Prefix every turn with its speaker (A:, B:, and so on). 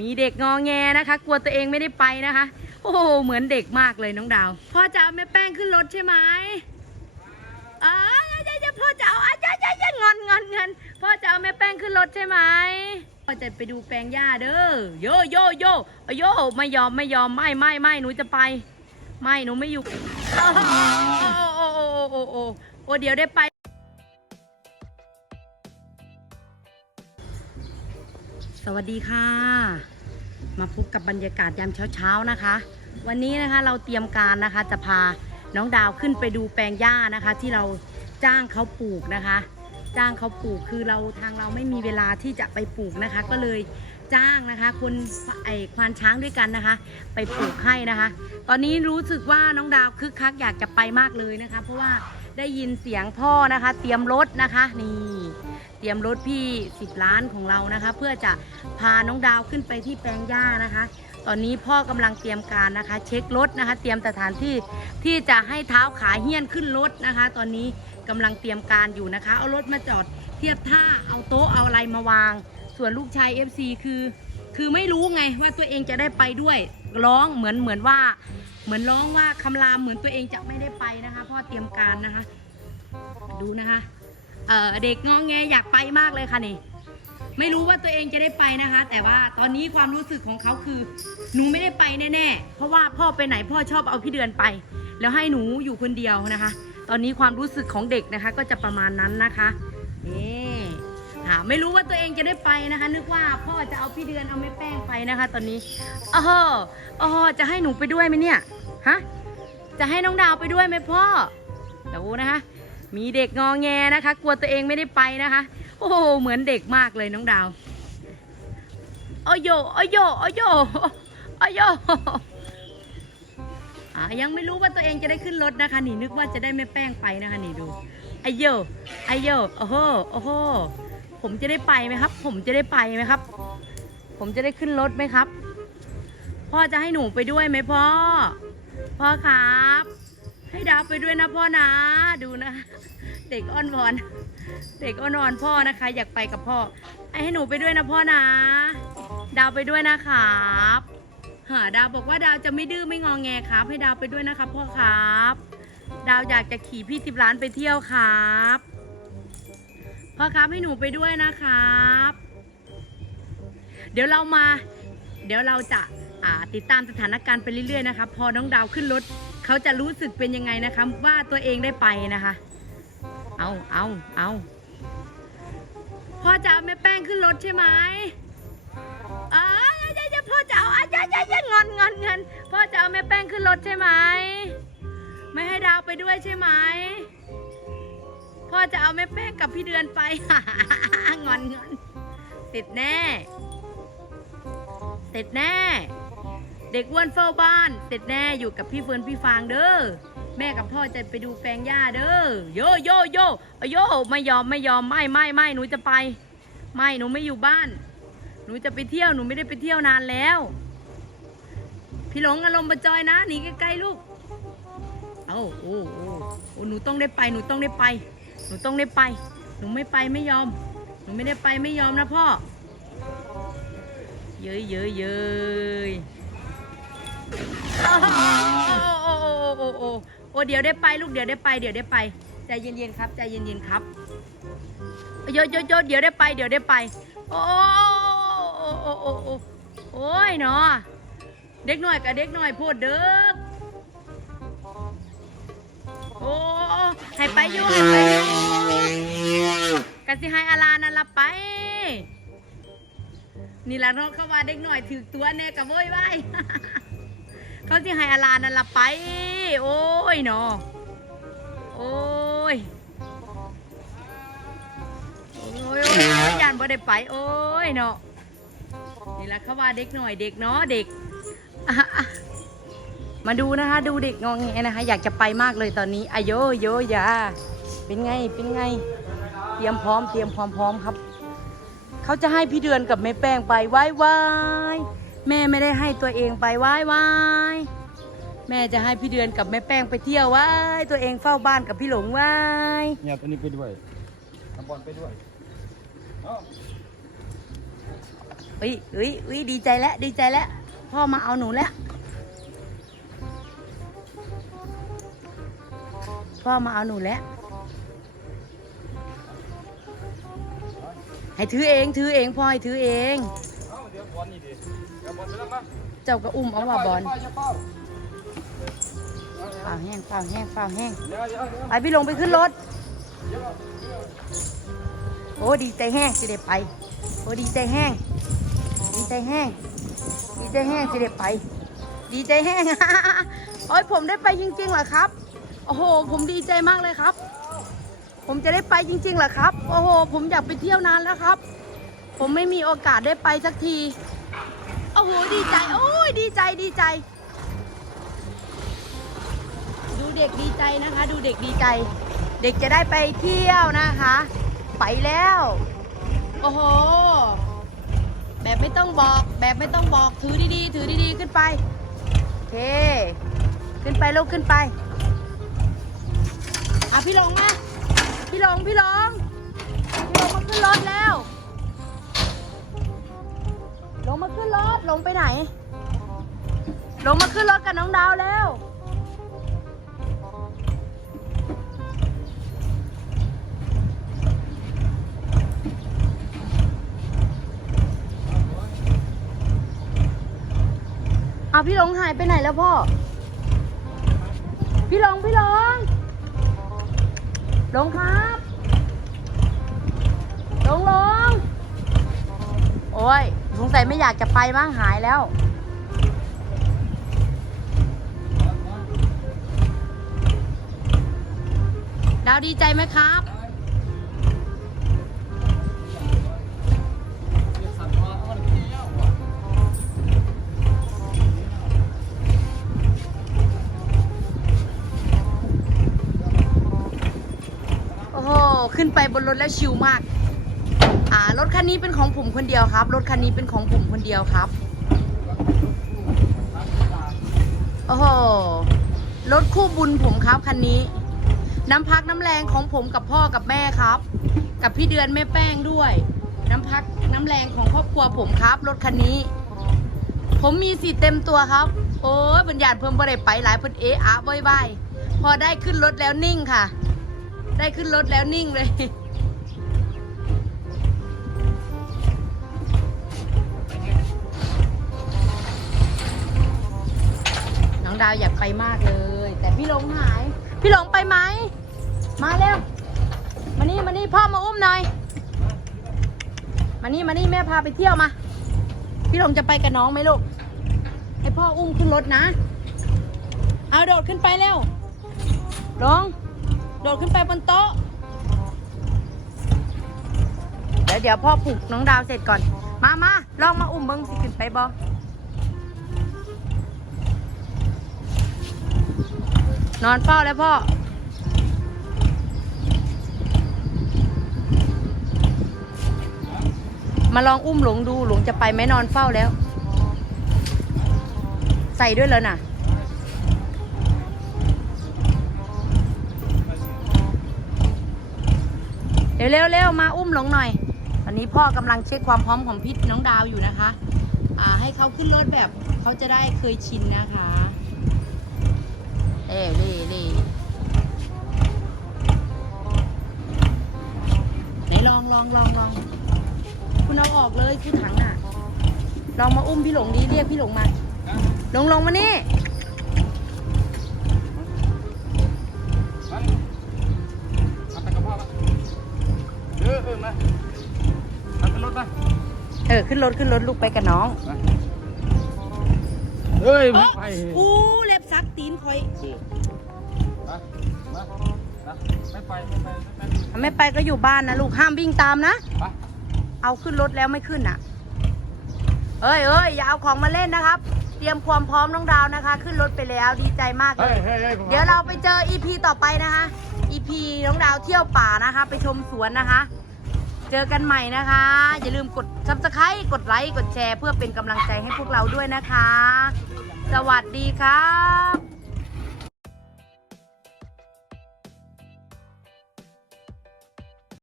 A: มีเด็กงอแงนะคะ กลัวตัวเองไม่ได้ไปนะคะ โอ้โหเหมือนเด็กมากเลยน้องดาว พ่อจะเอาแม่แป้งขึ้นรถใช่ไหมอ้าวอย่าอย่าพ่อจะเอาอะอย่าอย่าอย่างอนงอนงอนพ่อจะเอาแม่แป้งขึ้นรถใช่ไหมพ่อจะไปดูแปลงหญ้าเด้อโยโยโยโยไม่ยอมไม่ยอมไม่ไม่ไม่หนูจะไป ไม่หนูไม่อยู่โอ้โอ้โอ้โอ้โอ้เดี๋ยวได้ไป สวัสดีค่ะ มาพบกับบรรยากาศยามเช้าๆนะคะ วันนี้นะคะเราเตรียมการนะคะจะพาน้องดาวขึ้นไปดูแปลงหญ้านะคะ ที่เราจ้างเขาปลูกนะคะ จ้างเขาปลูกคือเราทางเราไม่มีเวลาที่จะไปปลูกนะคะ ก็เลยจ้างนะคะคนไอควานช้างด้วยกันนะคะ ไปปลูกให้นะคะ ตอนนี้รู้สึกว่าน้องดาวคึกคักอยากจะไปมากเลยนะคะ เพราะว่า ได้ยินเสียงพ่อนะคะ เตรียมรถนะคะนี่เตรียมรถพี่10ล้านของเรานะคะ เพื่อจะพาน้องดาวขึ้นไปที่แปลงหญ้านะคะ ตอนนี้พ่อกำลังเตรียมการนะคะ เช็ครถนะคะ เตรียมสถานที่ที่จะให้เท้าขาเฮี้ยนขึ้นรถนะคะ ตอนนี้กำลังเตรียมการอยู่นะคะ เอารถมาจอดเทียบท่าเอาโต๊ะเอาอะไรมาวาง ส่วนลูกชาย FC คือ คือไม่รู้ไงว่าตัวเองจะได้ไปด้วยร้องเหมือนเหมือนว่า เหมือนร้องว่าคำรามเหมือนตัวเองจะไม่ได้ไปนะคะพ่อเตรียมการนะคะ ดูนะคะเเด็กงองแงอยากไปมากเลยค่ะนี่ไม่รู้ว่าตัวเองจะได้ไปนะคะ แต่ว่าตอนนี้ความรู้สึกของเขาคือหนูไม่ได้ไปแน่ๆ เพราะว่าพ่อไปไหนพ่อชอบเอาพี่เดือนไป แล้วให้หนูอยู่คนเดียวนะคะ ตอนนี้ความรู้สึกของเด็กนะคะ ก็จะประมาณนั้นนะคะนี่ ค่ะไม่รู้ว่าตัวเองจะได้ไปนะคะ นึกว่าพ่อจะเอาพี่เดือนเอาแม่แป้งไปนะคะ ตอนนี้อ๋ออ๋อจะให้หนูไปด้วยไหมเนี่ยฮะจะให้น้องดาวไปด้วยไหมพ่อดี๋ยวนะคะ มีเด็กงอแงนะคะ กลัวตัวเองไม่ได้ไปนะคะ โอ้โหเหมือนเด็กมากเลยน้องดาวโอโยโอโยโอโยโอโยอ่ายังไม่รู้ว่าตัวเองจะได้ขึ้นรถนะคะนี่นึกว่าจะได้แม่แป้งไปนะคะนี่ดูไอโยไอโยโอ้โหโอ้โห ผมจะได้ไปไหมครับ ผมจะได้ไปไหมครับ ผมจะได้ขึ้นรถไหมครับ พ่อจะให้หนูไปด้วยไหมพ่อ พ่อครับ ให้ดาวไปด้วยนะพ่อนะ ดูนะ เด็กอ้อนวอน เด็กอ้อนวอนพ่อนะคะ อยากไปกับพ่อ ให้หนูไปด้วยนะพ่อนะ ดาวไปด้วยนะครับหาดาวบอกว่าดาวจะไม่ดื้อไม่งองแงครับ ให้ดาวไปด้วยนะครับพ่อครับ ดาวอยากจะขี่พี่สิบล้านไปเที่ยวครับ พ่อครับให้หนูไปด้วยนะครับ เดี๋ยวเรามา เดี๋ยวเราจะาติดตามสถานการณ์ไปเรื่อยๆนะคะพอน้องดาวขึ้นรถเขาจะรู้สึกเป็นยังไงนะคะ ว่าตัวเองได้ไปนะคะ เอาเอาเอาพ่อจะเอาแม่แป้งขึ้นรถใช่ไหมอ้าวอย่าอย่าอย่าพ่อจะเอาอะอย่าอย่าอย่างอนงอนงอนพ่อจะเอาแม่แป้งขึ้นรถใช่ไหม ไม่ให้ดาวไปด้วยใช่ไหม พ่อจะเอาแม่แป้งกับพี่เดือนไป งอนงอนติดแน่ ติดแน่ เด็กอ้วนเฝ้าบ้านเสร็จแน่อยู่กับพี่เฟิร์นพี่ฟางเด้อแม่กับพ่อจะไปดูแปลงหญ้าเด้อโยโยโยโยไม่ยอมไม่ยอมไม่ไม่ไม่หนูจะไป ไม่หนูไม่อยู่บ้าน หนูจะไปเที่ยวหนูไม่ได้ไปเที่ยวนานแล้ว พี่หลงอารมณ์ประจอยนะหนีใกล้ๆลูก เอาโอ้โอ้โอ้หนูต้องได้ไปหนูต้องได้ไป หนูต้องได้ไป หนูไม่ไปไม่ยอม หนูไม่ได้ไปไม่ยอมนะพ่อ เย้ยเย้ยเย้ยโอ้โอ้โอ้โอ้โอ้โอ้เดี๋ยวได้ไปลูกเดี๋ยวได้ไปเดี๋ยวได้ไปใจเย็นๆครับใจเย็นๆครับโยโยโยเดี๋ยวได้ไปเดี๋ยวได้ไป โอ้โอ้โอ้โอ้โอ้โอ้ยเนาะเด็กหน่อยกับเด็กหน่อยพูดเด้อโอ้ ให้ไปอยู่ให้ไปอยู่กะสิให้อาลานั่นละไป นี่ละเนาะเขาว่าเด็กหน่อยถือตัวแน่กับโว้ยไว้เขาที่ให้อาลานั่นละไป โอ้ยเนาะโอ้ยโอ้ยโอ้ยยานบ่ได้ไป โอ้ยเนาะนี่แหละเขาว่าเด็กหน่อยเด็กเนาะเด็กอะ มาดูนะคะ ดูเด็กงองแงนะคะ อยากจะไปมากเลยตอนนี้อะโยโยอยาเป็นไงเป็นไง เตรียมพร้อมเตรียมพร้อมพร้อมครับ เขาจะให้พี่เดือนกับแม่แป้งไปไว้ไว้แม่ไม่ได้ให้ตัวเองไปไว้ไว้แม่จะให้พี่เดือนกับแม่แป้งไปเที่ยวไว้ตัวเองเฝ้าบ้านกับพี่หลงไว้
B: เนี่ยตัวนี้ไปด้วยน้ำบอลไปด้วยเอ้า
A: เฮ้ยเฮ้ยเฮ้ยดีใจแล้วดีใจแล้วพ่อมาเอาหนูแล้ว พ่อมาเอาหนูแล้ว ให้ถือเองถือเองพ่อให้ถือเอง
B: เอ้าเดี๋ยวบอลนี่ดิเดี๋ยวบอลไปแล้วมั้ง
A: เจ้าก็อุ้มเอาว่าบอล
B: เป้า
A: เปล่าแห้งเปล่าแห้งเปล่าแห้ง
B: อย่าเป้าเดี๋ยวเดี๋ยว
A: ไปพี่ลงไปขึ้นรถโอ้ดีใจแห้งสิเด็ไป โอ้ดีใจแห้ง ดีใจแห้ง ดีใจแห้งสิเด็ไป ดีใจแห้ง โอ้ยผมได้ไปจริงๆเหรอครับ โอ้โห ผมดีใจมากเลยครับ ผมจะได้ไปจริงๆเหรอครับ โอ้โห ผมอยากไปเที่ยวนานแล้วครับ ผมไม่มีโอกาสได้ไปสักที โอ้โห ดีใจ โอ้ย ดีใจ ดีใจ ดูเด็กดีใจนะคะ ดูเด็กดีใจ เด็กจะได้ไปเที่ยวนะคะ ไปแล้ว โอ้โห แบบไม่ต้องบอก แบบไม่ต้องบอก ถือดีๆ ถือดีๆ ขึ้นไป โอเค ขึ้นไปลูกขึ้นไป อะพี่ลงมาพี่ลงพี่ลงพี่ลงมาขึ้นรถแล้ว ลงมาขึ้นรถลงไปไหน ลงมาขึ้นรถกับน้องดาวแล้วเอาพี่ลงหายไปไหนแล้วพ่อ พี่ลงพี่ลง ลงครับ ลงลง โอ้ยสงสัยไม่อยากจะไปมั้งหายแล้ว ดาวดีใจไหมครับ ขึ้นไปบนรถแล้วชิลมาก อ่ารถคันนี้เป็นของผมคนเดียวครับ รถคันนี้เป็นของผมคนเดียวครับโอ้โหรถคู่บุญผมครับคันนี้ น้ำพักน้ำแรงของผมกับพ่อกับแม่ครับ กับพี่เดือนแม่แป้งด้วย น้ำพักน้ำแรงของครอบครัวผมครับรถคันนี้ ผมมีสิเต็มตัวครับ โอ้ยบรรยาตเพิ่มบ่ได้ไปหลายเพิ่นเอะอะบ่อยบายพอได้ขึ้นรถแล้วนิ่งค่ะ ได้ขึ้นรถแล้วนิ่งเลย น้องดาวอยากไปมากเลย แต่พี่หลงหาย พี่หลงไปไหม มาเร็ว มานี่มานี่พ่อมาอุ้มหน่อย มานี่มานี่แม่พาไปเที่ยวมา พี่หลงจะไปกับน้องไหมลูก ให้พ่ออุ้มขึ้นรถนะ เอาโดดขึ้นไปเร็วลง โดดขึ้นไปบนโต๊ะ เดี๋ยวเดี๋ยวพ่อปลุกน้องดาวเสร็จก่อน มามาลองมาอุ้มเบิ้งสิขึ้นไปบอนอนเฝ้าแล้วพ่อ มาลองอุ้มหลงดูหลงจะไปไหมนอนเฝ้าแล้ว ใส่ด้วยแล้วน่ะ เร็วเร็วเร็วมาอุ้มหลงหน่อยตอนนี้พ่อกำลังเช็คความพร้อมของพิษน้องดาวอยู่นะคะ อ่าให้เขาขึ้นรถแบบเขาจะได้เคยชินนะคะเอ้เล่เล่ไหนลองลองลองลองคุณเอาออกเลยคือถังน่ะ ลองมาอุ้มพี่หลงดีเรียกพี่หลงมา หลงลงมานี่
B: เออเออมามาขึ้นรถมา
A: เออ ขึ้นรถขึ้นรถลูกไปกับน้อง
B: เฮ้ยไม่ไป
A: อู้เล็บซักตีนคอย
B: มามานะไม่ไปไม่ไปไม่ไป
A: ไม่ไปก็อยู่บ้านนะลูกห้ามวิ่งตามนะ
B: ไป
A: เอาขึ้นรถแล้วไม่ขึ้นอะ เอ้ยเอ้ยอย่าเอาของมาเล่นนะครับ เตรียมความพร้อมน้องดาวนะคะ ขึ้นรถไปแล้วดีใจมากเล
B: เฮ้ย
A: ย
B: เฮ้ยเฮ้ย
A: เดี๋ยวเราไปเจอ EP ต่อไปนะคะ EP น้องดาวเที่ยวป่านะคะ ไปชมสวนนะคะ เจอกันใหม่นะคะ อย่าลืมกดซับสไครต์กดไลค์กดแชร์ เพื่อเป็นกำลังใจให้พวกเราด้วยนะคะ สวัสดีครับ